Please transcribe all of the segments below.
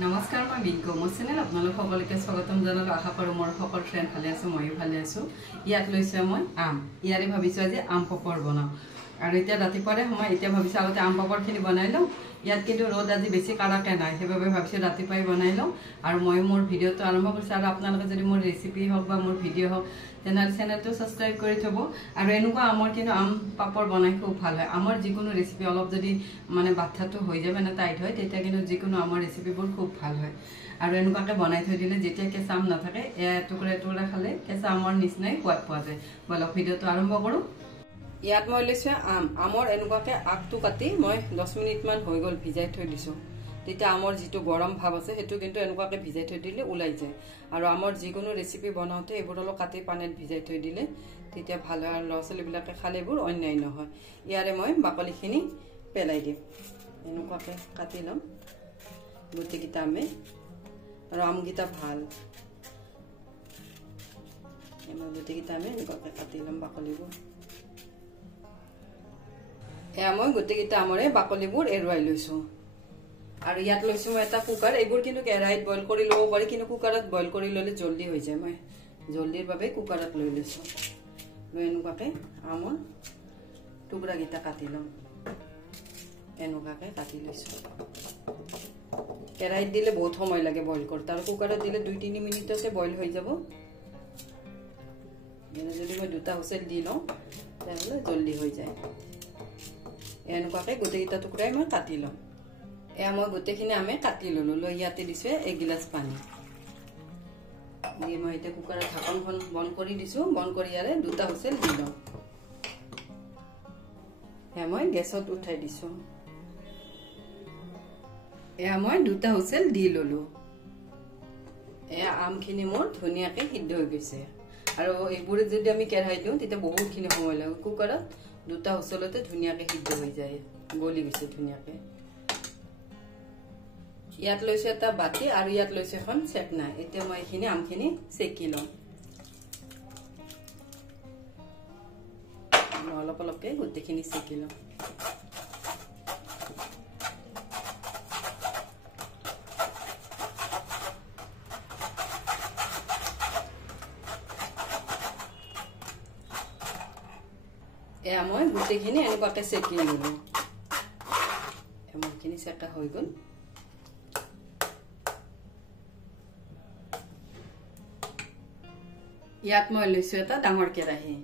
নমস্কাৰ মই বিজ্ঞ মোৰ চেনেল আপোনালোক সকলোকে স্বাগতম জনালো আশা কৰো মোৰ সকল ফ্ৰেন্ড ভালে আছে মইও ভালে আছো ইয়াত লৈছে মই আম ইয়াৰে ভাবিছো আজি আম পকৰ বনাও আৰু এতিয়া ৰাতিপুৱাৰে সময় এতিয়া ভাবিছো আগতে আম পকৰখিনি বনাই লওঁ ইয়াত কিন্তু ৰ'দ আজি বেছি কাৰাকে নাই সেইবাবে ভাবিছো ৰাতিপুৱাই বনাই লওঁ আৰু মই মোৰ ভিডিঅটো আৰম্ভ কৰিছো আৰু আপোনালোকে যদি মোৰ ৰেচিপি হওক বা মোৰ ভিডিঅ হওক তেনেহ'লে চেনেলটো সাবস্ক্ৰাইব কৰি থব আৰু এনেকুৱা আমৰ কিন্তু আম পাপৰ বনাই খুব ভাল হয় আমৰ যিকোনো ৰেচিপি অলপ যদি মানে বাচ্চাটো হৈ যায় মানে টাইট হয় তেতিয়া কিন্তু যিকোনো আমৰ ৰেচিপিবোৰ খুব ভাল হয় আৰু এনেকুৱাকে বনাই থৈ দিলে যেতিয়া কেঁচা আম নাথাকে টুকুৰা টুকুৰা খালে কেঁচা আমৰ নিচিনাই সোৱাদ পোৱা যায় বলক ভিডিঅটো আৰম্ভ কৰোঁ ইয়াত মই লৈছো আমৰ এনেকুৱাকে আগটো কাটি মই 10 মিনিটমান হৈ গ'ল ভিজাই থৈ দিছোঁ তেতিয়া আমৰ যিটো গৰম ভাব আছে সেইটো কিন্তু এনেকুৱাকে ভিজাই থৈ দিলে ওলাই যায় আৰু আমৰ যিকোনো ৰেচিপি বনাওঁতে এইবোৰ অলপ কাটি পানীত ভিজাই থৈ দিলে তেতিয়া ভাল হয় আৰু ল'ৰা ছোৱালীবিলাকে খালে এইবোৰ অন্যায় নহয় ইয়াৰে মই বাকলিখিনি পেলাই দিম এনেকুৱাকে কাটি ল'ম গোটেইকেইটা আমে আৰু আমকেইটা ভাল মই গোটেইকেইটা আমে এনেকুৱাকে কাটি ল'ম বাকলিবোৰ এয়া মই গোটেইকেইটা আমৰে বাকলিবোৰ এৰুৱাই লৈছো আৰু ইয়াত লৈছো মই এটা কুকাৰ এইবোৰ কিন্তু কেৰাহীত বইল কৰি ল'ব পাৰি কিন্তু কুকাৰত বইল কৰি ল'লে জলদি হৈ যায় মই জলদিৰ বাবে কুকাৰত লৈ লৈছো লৈ এনেকুৱাকে আমৰ টুকুৰাকেইটা কাটি ল'ম এনেকুৱাকে কাটি লৈছো কেৰাহীত দিলে বহুত সময় লাগে বইল কৰোঁতে আৰু কুকাৰত দিলে 2-3 মিনিটতে বইল হৈ যাব যদি মই দুটা হুইচেল দি লওঁ তেতিয়াহ'লে জলদি হৈ যায় এনেকুৱাকে গোটেইকেইটা টুকুৰাই মই কাটি ল'ম এয়া মই গোটেইখিনি আমি কাটি ল'লো লৈ ইয়াতে দিছো 1 গিলাচ পানী দি মই এতিয়া কুকাৰৰ ঢাকনখন বন্ধ কৰি দিছো বন্ধ কৰি ইয়াৰে দুটা হুইচেল দি লওঁ এয়া মই গেছত উঠাই দিছো এয়া মই দুটা হুইচেল দি ল'লো এয়া আমখিনি মোৰ ধুনীয়াকে সিদ্ধ হৈ গৈছে আৰু এইবোৰে যদি আমি কেৰাহীত দিওঁ তেতিয়া বহুতখিনি সময় লাগে কুকাৰত দুটা হুইচেলতে ধুনীয়াকে সিদ্ধ হৈ যায় গলি গৈছে ধুনীয়াকে ইয়াত লৈছো এটা বাটি আৰু ইয়াত লৈছো এখন চেকনা এতিয়া মই এইখিনি আমখিনি চেকি লম অলপ অলপকে গোটেইখিনি চেকি লম এয়া মই গোটেইখিনি এনেকুৱাকে চেকি ললো আমখিনি চেকা হৈ গ'ল ইয়াত মই লৈছো এটা ডাঙৰ কেৰাহী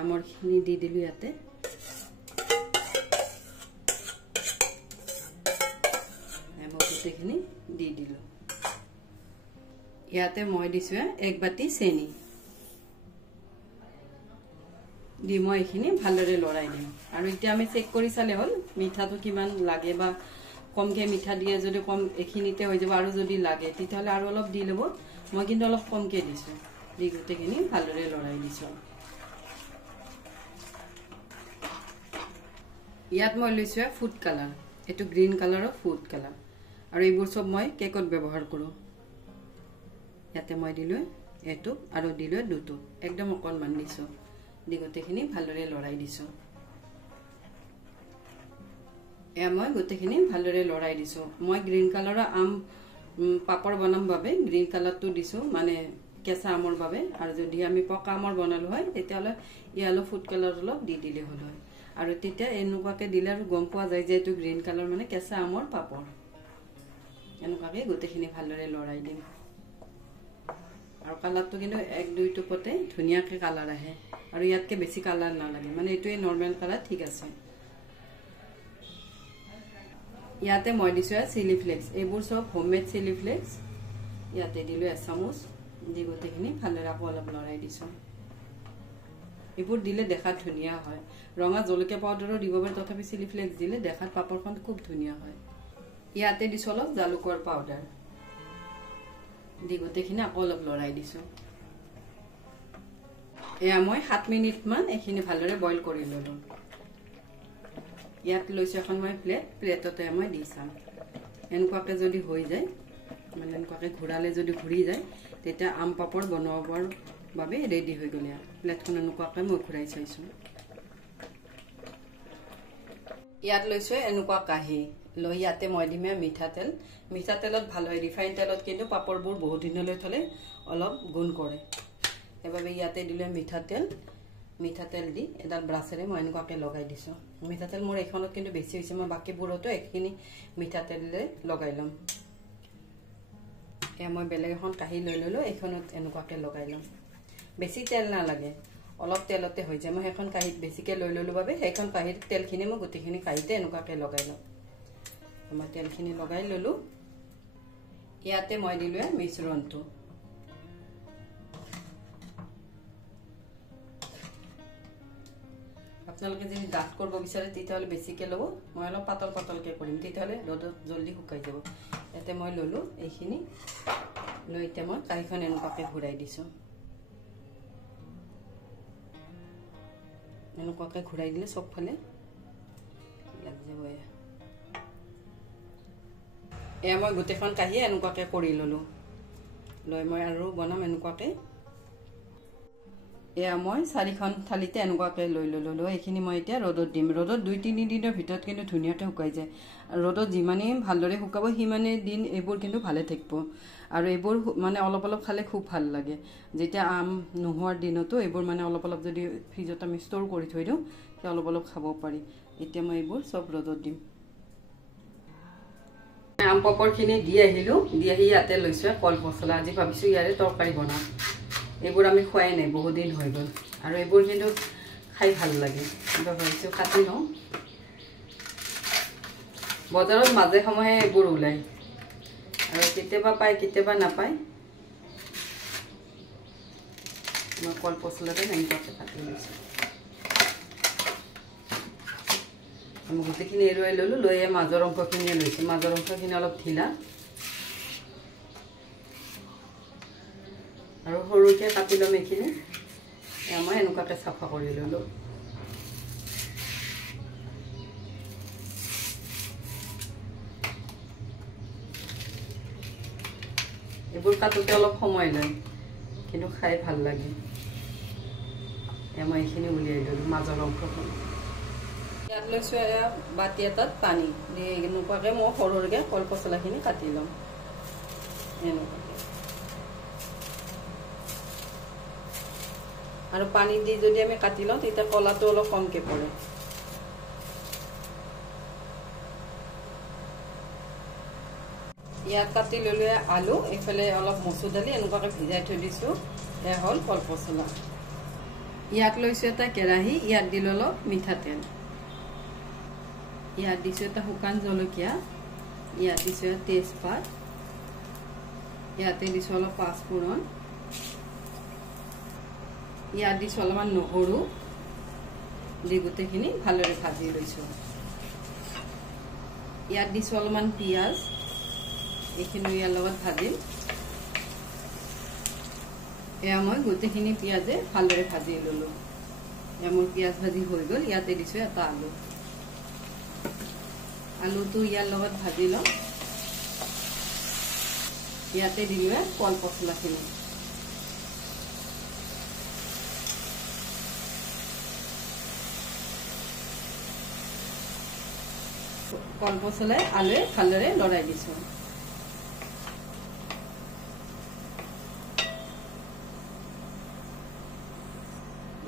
আমৰখিনি দি দিলো ইয়াতে গোটেইখিনি দি দিলো ইয়াতে মই দিছো 1 বাটি চেনি দি মই এইখিনি ভালদৰে লৰাই দিম আৰু এতিয়া আমি চেক কৰি চালে হ'ল মিঠাটো কিমান লাগে বা কমকে মিঠা দিয়ে যদি কম এইখিনিতে হৈ যাব আৰু যদি লাগে তেতিয়াহ'লে আৰু অলপ দি ল'ব মই কিন্তু অলপ কমকে দিছো দি গোটেইখিনি ভালদৰে লৰাই দিছো ইয়াত মই লৈছো ফুড কালাৰ এইটো গ্ৰীণ কালাৰৰ ফুড কালাৰ আৰু এইবোৰ সব মই কেকত ব্যৱহাৰ কৰোঁ ইয়াতে মই দিলো এটো আৰু দিলো দুটো একদম অকণমান দিছো দি গোটেইখিনি ভালদৰে লৰাই দিছো এয়া মই গোটেইখিনি ভালদৰে লৰাই দিছো মই গ্ৰীণ কালাৰৰ আম পাপৰ বনাম বাবে গ্ৰীণ কালাৰটো দিছো মানে কেঁচা আমৰ বাবে আৰু যদি আমি পকা আমৰ বনালো হয় তেতিয়াহ'লে ইয়ালো ফুড কালাৰ অলপ দি দিলে হ'ল হয় আৰু তেতিয়া এনেকুৱাকে দিলে আৰু গম পোৱা যায় যে এইটো গ্ৰীণ কালাৰ মানে কেঁচা আমৰ পাপৰ এনেকুৱাকে গোটেইখিনি ভালদৰে লৰাই দিম আৰু কালাৰটো কিন্তু 1-2 টোপতে ধুনীয়াকে কালাৰ আহে আৰু ইয়াতকে বেছি কালাৰ নালাগে মানে এইটোৱে নৰ্মেল কালাৰ ঠিক আছে ইয়াতে মই দিছো চিলি ফ্লেক্স এইবোৰ সব হোমমেড চিলি ফ্লেক্স ইয়াতে দিলো 1 চামুচ দি গোটেইখিনি ভালদৰে আকৌ অলপ লৰাই দিছো এইবোৰ দিলে দেখাত ধুনীয়া হয় ৰঙা জলকীয়া পাউডাৰো দিব পাৰি তথাপি চিলি ফ্লেক্স দিলে দেখাত পাপৰখন খুব ধুনীয়া হয় ইয়াতে দিছো অলপ জালুকৰ পাউডাৰ দি গোটেইখিনি আকৌ অলপ লৰাই দিছো এয়া মই 7 মিনিট মান এইখিনি ভালদৰে বইল কৰি ললো ইয়াত লৈছো এখন মই প্লেটতে মই দি চাম এনেকুৱাকে যদি হৈ যায় মানে এনেকুৱাকে ঘূৰালে যদি ঘূৰি যায় তেতিয়া আম পাপৰ বনাবৰ বাবে ৰেডি হৈ গ'ল প্লেটখন এনেকুৱাকে মই ঘূৰাই চাইছো ইয়াত লৈছো এনেকুৱা কাহি লৈ ইয়াতে মই দিম মিঠাতেল মিঠাতেলত ভাল হয় ৰিফাইন তেলত কিন্তু পাপৰবোৰ বহুত দিনলৈ থলে অলপ গুণ কৰে এবাবে ইয়াতে দিলে মিঠাতেল দি এডাল ব্ৰাছেৰে মই এনেকুৱাকে লগাই দিছো মিঠাতেল মোৰ এখনত কিন্তু বেছি হৈছে মই বাকিবোৰতো একখিনি মিঠাতেলৰে লগাই লম এ মই বেলেগ এখন কাহি লৈ ললো এখনত এনেকুৱাকে লগাই লম বেছি তেল না লাগে অলপ তেলতে হৈ যায় মই এখন কাহিত বেছিকে লৈ ললো বাবে সেইখন কাহিত তেলখিনি মই গুটিখিনি কাহিতে এনেকুৱাকে লগাই লম মই তেলখিনি লগাই ললো ইয়াতে মই দিলো মিশ্ৰণটো আপোনালোকে যদি ডাঠ কৰিব বিচাৰে তেতিয়াহলে বেছিকে লব মই অলপ পাতলকে কৰিম তেতিয়াহলে ৰ'দত জলদি শুকাই যাব ইয়াতে মই ললো এইখিনি লৈ এতিয়া মই কাহিখন এনেকুৱাকে ঘূৰাই দিছো এনেকুৱাকে ঘূৰাই দিলে সব ফালে লাগ যাব এয়া মই গোটেইখন কাহি এনেকুৱাকে কৰি ললো লৈ মই আৰু বনাম এনেকুৱাকে এয়া মই 4খন থালিতে এনেকুৱাকে লৈ ললো এইখিনি মই এতিয়া ৰ'দত দিম ৰ'দত 2-3 দিনৰ ভিতৰত কিন্তু ধুনিয়াকে শুকাই যায় ৰ'দত যিমানে ভালদৰে শুকাব সিমানে দিন এইবোৰ কিন্তু ভালে থাকিব আৰু এইবোৰ মানে অলপ খালে খুব ভাল লাগে যেতিয়া আম নোহোৱাৰ দিনতো এইবোৰ মানে অলপ যদি ফ্ৰিজত আমি ষ্টৰ কৰি থৈ দিও তে অলপ খাব পাৰি এতিয়া মই এইবোৰ সব ৰ'দত দিম আম পপৰখিনি দি আহিলো দি আহি ইয়াতে লৈছো কল পছলা আজি ভাবিছো ইয়াৰে তৰকাৰী বনাম এইবোৰ আমি খোৱাই নাই বহুত দিন হৈ গল আৰু এইবোৰ কিন্তু খাই ভাল লাগে এবাৰ ভাবিছো কাটি লওঁ বজাৰত মাজে সময়ে এইবোৰ ওলাই আৰু কেতিয়াবা পায় কেতিয়াবা নাপায় মই কল পছলাতে এনেকুৱাকে কাটি লৈছো আমি গোটেইখিনি এৰুৱাই ললো লৈ মাজৰ অংশখিনি লৈছো মাজৰ অংশখিনি অলপ ঢিলা আৰু সৰুকে কাটি লম এইখিনি মই এনেকুৱাকে চাফা কৰি ললো এইবোৰ কাটোতে অলপ সময় লয় কিন্তু খাই ভাল লাগে মই এইখিনি উলিয়াই ললো মাজৰ অংশখিনি ইয়াত লৈছো বাতি এটাত পানী দি এনেকুৱাকে মই সৰুকে কল পছলাখিনি কাটি লম এনেকুৱাকে আৰু পানী দি যদি আমি কাটি লওঁ তেতিয়া কলাটো অলপ কমকে পৰে ইয়াত কাটি ললো আলু এফালে অলপ মচুৰ দালি এনেকুৱাকে ভিজাই থৈ দিছো এয়া হল কল পছলা ইয়াত লৈছো এটা কেৰাহী ইয়াত দি ললো মিঠাতেল ইয়াত দিছো এটা শুকান জলকীয়া ইয়াত দিছো তেজপাত ইয়াতে দিছো অলপ পাঁচফোৰণ ইয়াত দিছো অলপমান নহৰু দি গোটেইখিনি ভালদৰে ভাজি লৈছো ইয়াত দিছো অলপমান পিঁয়াজ এইখিনি ইয়াৰ লগত ভাজিম এয়া মই গোটেইখিনি পিঁয়াজে ভালদৰে ভাজি ললো এয়া মোৰ পিঁয়াজ ভাজি হৈ গল ইয়াতে দিছো এটা আলুটো ইয়াৰ লগত ভাজি লওঁ ইয়াতে দিলো কল পছলাখিনি কল পছলাই আলুৱে ভালদৰে লৰাই দিছো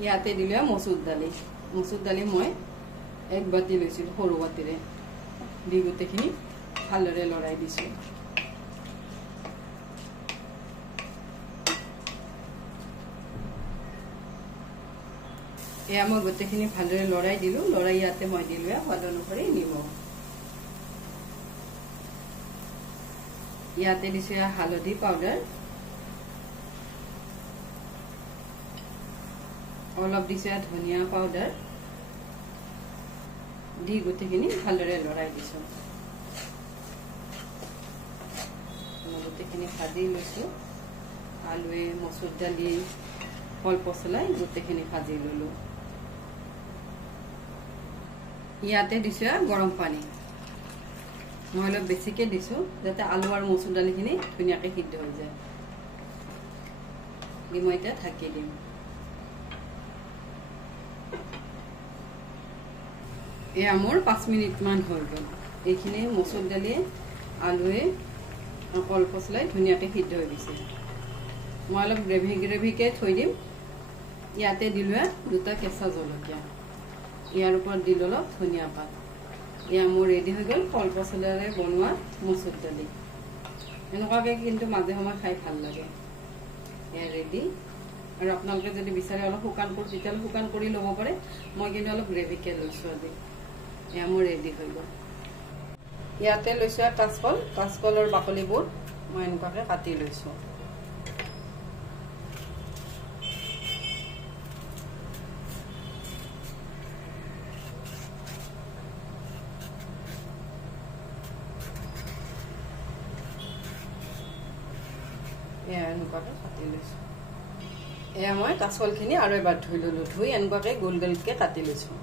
ইয়াতে দিলো মচুৰ দালি মই এক বাতি লৈছিলো সৰু বাতিৰে দি গোটেইখিনি ভালদৰে লৰাই দিছো এয়া মই গোটেইখিনি ভালদৰে লৰাই দিলো লৰাই ইয়াতে মই দিলো সোৱাদ অনুসৰি নিমখ ইয়াতে দিছো হালধি পাউডাৰ অলপ দিছো ধনিয়া পাউডাৰ দি গোটেইখিনি ভালদৰে লৰাই দিছো গোটেইখিনি ভাজি লৈছো আলুৱে মচুৰ দালি কল পছলাই গোটেইখিনি ভাজি ললো ইয়াতে দিছো গৰম পানী মই অলপ বেছিকে দিছো যাতে আলু আৰু মচুৰ দালিখিনি ধুনীয়াকে সিদ্ধ হৈ যায় দি মই এটা ঢাকি দিম এয়া মোৰ 5 মিনিট মান হৈ গল এইখিনি মচুৰ দালি আলুৱে কল পচলাই ধুনীয়াকৈ সিদ্ধ হৈ গৈছে মই অলপ গ্ৰেভিকে থৈ দিম ইয়াতে দিলোঁ 2টা কেঁচা জলকীয়া ইয়াৰ ওপৰত দিলোঁ অলপ ধনিয়া পাত ইয়া মোৰ ৰেডি হৈ গ'ল কল পচলাৰে বনোৱা মচুৰ দালি এনেকুৱাকৈ কিন্তু মাজে সময়ে খাই ভাল লাগে এয়া ৰেডি আৰু আপোনালোকে যদি বিচাৰে অলপ শুকান কৰি তেতিয়াহ'লে শুকান কৰি ল'ব পাৰে মই কিন্তু অলপ গ্ৰেভিকে লৈছোঁ আজি এয়া মোৰ ৰেডি হৈ গ'ল ইয়াতে লৈছোঁ কাঁচকলৰ বাকলিবোৰ মই এনেকুৱাকৈ কাটি লৈছোঁ এনেকুৱাকৈ কাটি লৈছোঁ এয়া মই কাঁচকলখিনি আৰু এবাৰ ধুই ল'লোঁ ধুই এনেকুৱাকৈ গোল গোলকৈ কাটি লৈছোঁ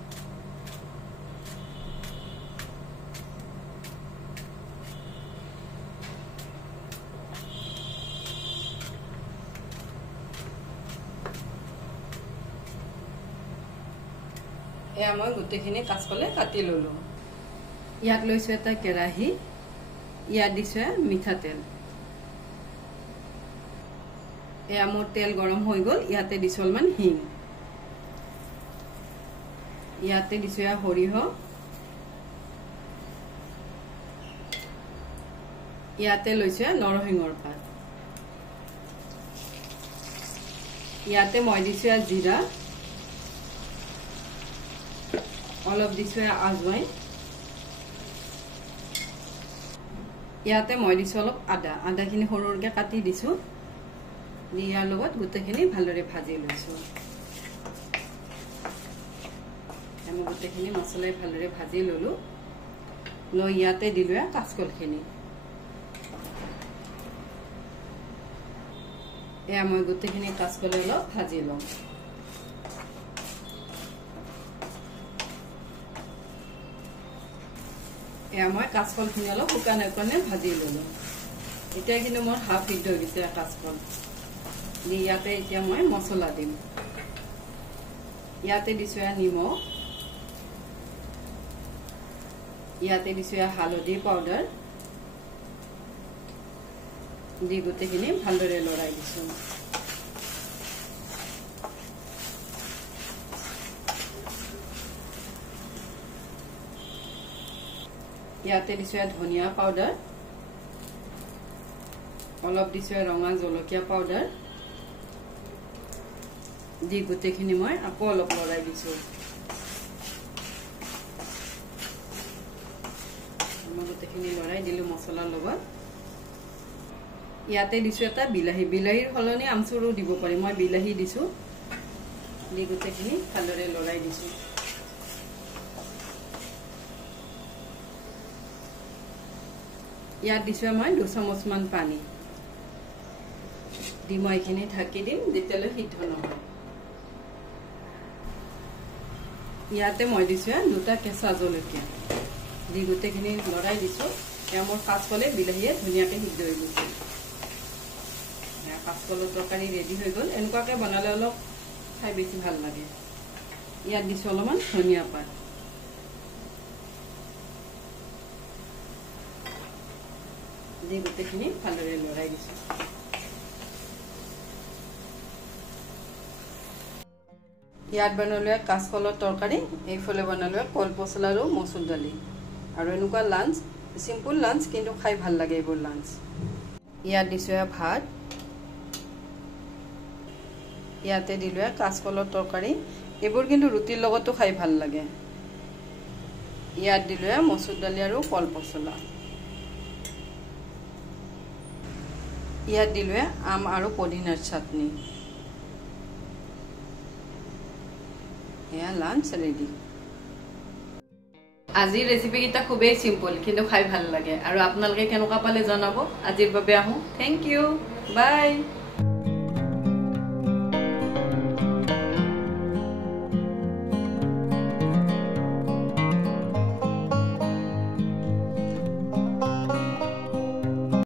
এয়া মই গোটেইখিনি কাঁচকলে কাটি ল'লোঁ ইয়াত লৈছোঁ এটা কেৰাহী ইয়াত দিছোঁ মিঠাতেল এয়া মোৰ তেল গৰম হৈ গ'ল ইয়াতে দিছোঁ অলপমান হিং ইয়াতে দিছোঁ সৰিয়হ ইয়াতে লৈছোঁ নৰসিংহৰ পাত ইয়াতে মই দিছোঁ জিৰা অলপ দিছোঁ আজৱাইন ইয়াতে মই দিছোঁ অলপ আদাখিনি সৰুকৈ কাটি দিছোঁ ইয়াৰ লগত গোটেইখিনি ভালদৰে ভাজি লৈছোঁ আমি গোটেইখিনি মছলাই ভালদৰে ভাজি ল'লোঁ লৈ ইয়াতে দিলোঁ কাঁচকলখিনি এয়া মই গোটেইখিনি কাঁচকলে অলপ ভাজি লওঁ এয়া মই কাঁচকলখিনি অলপ শুকানে ভাজি ল'লোঁ এতিয়া কিন্তু মোৰ হাফ সিদ্ধ হৈ গৈছে কাঁচকল দি ইয়াতে এতিয়া মই মছলা দিম ইয়াতে দিছোঁ নিমখ ইয়াতে দিছোঁ হালধি পাউডাৰ দি গোটেইখিনি ভালদৰে লৰাই দিছোঁ ইয়াতে দিছোঁ ধনিয়া পাউডাৰ অলপ দিছোঁ ৰঙা জলকীয়া পাউডাৰ দি গোটেইখিনি মই আকৌ অলপ লৰাই দিছোঁ মই গোটেইখিনি লৰাই দিলোঁ মছলাৰ লগত ইয়াতে দিছোঁ এটা বিলাহীৰ সলনি আমচুৰো দিব পাৰি মই বিলাহী দিছোঁ দি গোটেইখিনি ভালদৰে লৰাই দিছোঁ ইয়াত দিছোঁ মই 2 চামুচমান পানী দি মই এইখিনি ঢাকি দিম যেতিয়ালৈ সিদ্ধ নহয় ইয়াতে মই দিছোঁ 2টা কেঁচা জলকীয়া দি গোটেইখিনি লৰাই দিছোঁ এয়া মোৰ কাঁচকলে বিলাহীয়ে ধুনীয়াকৈ সিদ্ধ হৈ গৈছে কাঁচকলৰ তৰকাৰী ৰেডি হৈ গ'ল এনেকুৱাকৈ বনালে অলপ খাই বেছি ভাল লাগে ইয়াত দিছোঁ অলপমান ধনিয়া পাত দি গোটেইখিনি ভালদৰে লৰাই দিছোঁ ইয়াত বনালোঁ কাঁচকলৰ তৰকাৰী এইফালে বনালোঁ কল পচলা আৰু মচুৰ দালি আৰু এনেকুৱা লাঞ্চ চিম্পল লাঞ্চ কিন্তু খাই ভাল লাগে এইবোৰ লাঞ্চ ইয়াত দিছোঁ ভাত ইয়াতে দিলোঁ কাঁচকলৰ তৰকাৰী এইবোৰ কিন্তু ৰুটিৰ লগতো খাই ভাল লাগে ইয়াত দিলোঁ মচুৰ দালি আৰু কল পচলা ইয়াত দিলোঁ আম আৰু পদিনাৰ চাটনি এয়া লাঞ্চ ৰেডি আজিৰ ৰেচিপিকেইটা খুবেই চিম্পল কিন্তু খাই ভাল লাগে আৰু আপোনালোকে কেনেকুৱা পালে জনাব আজিৰ বাবে আহোঁ থেংক ইউ বাই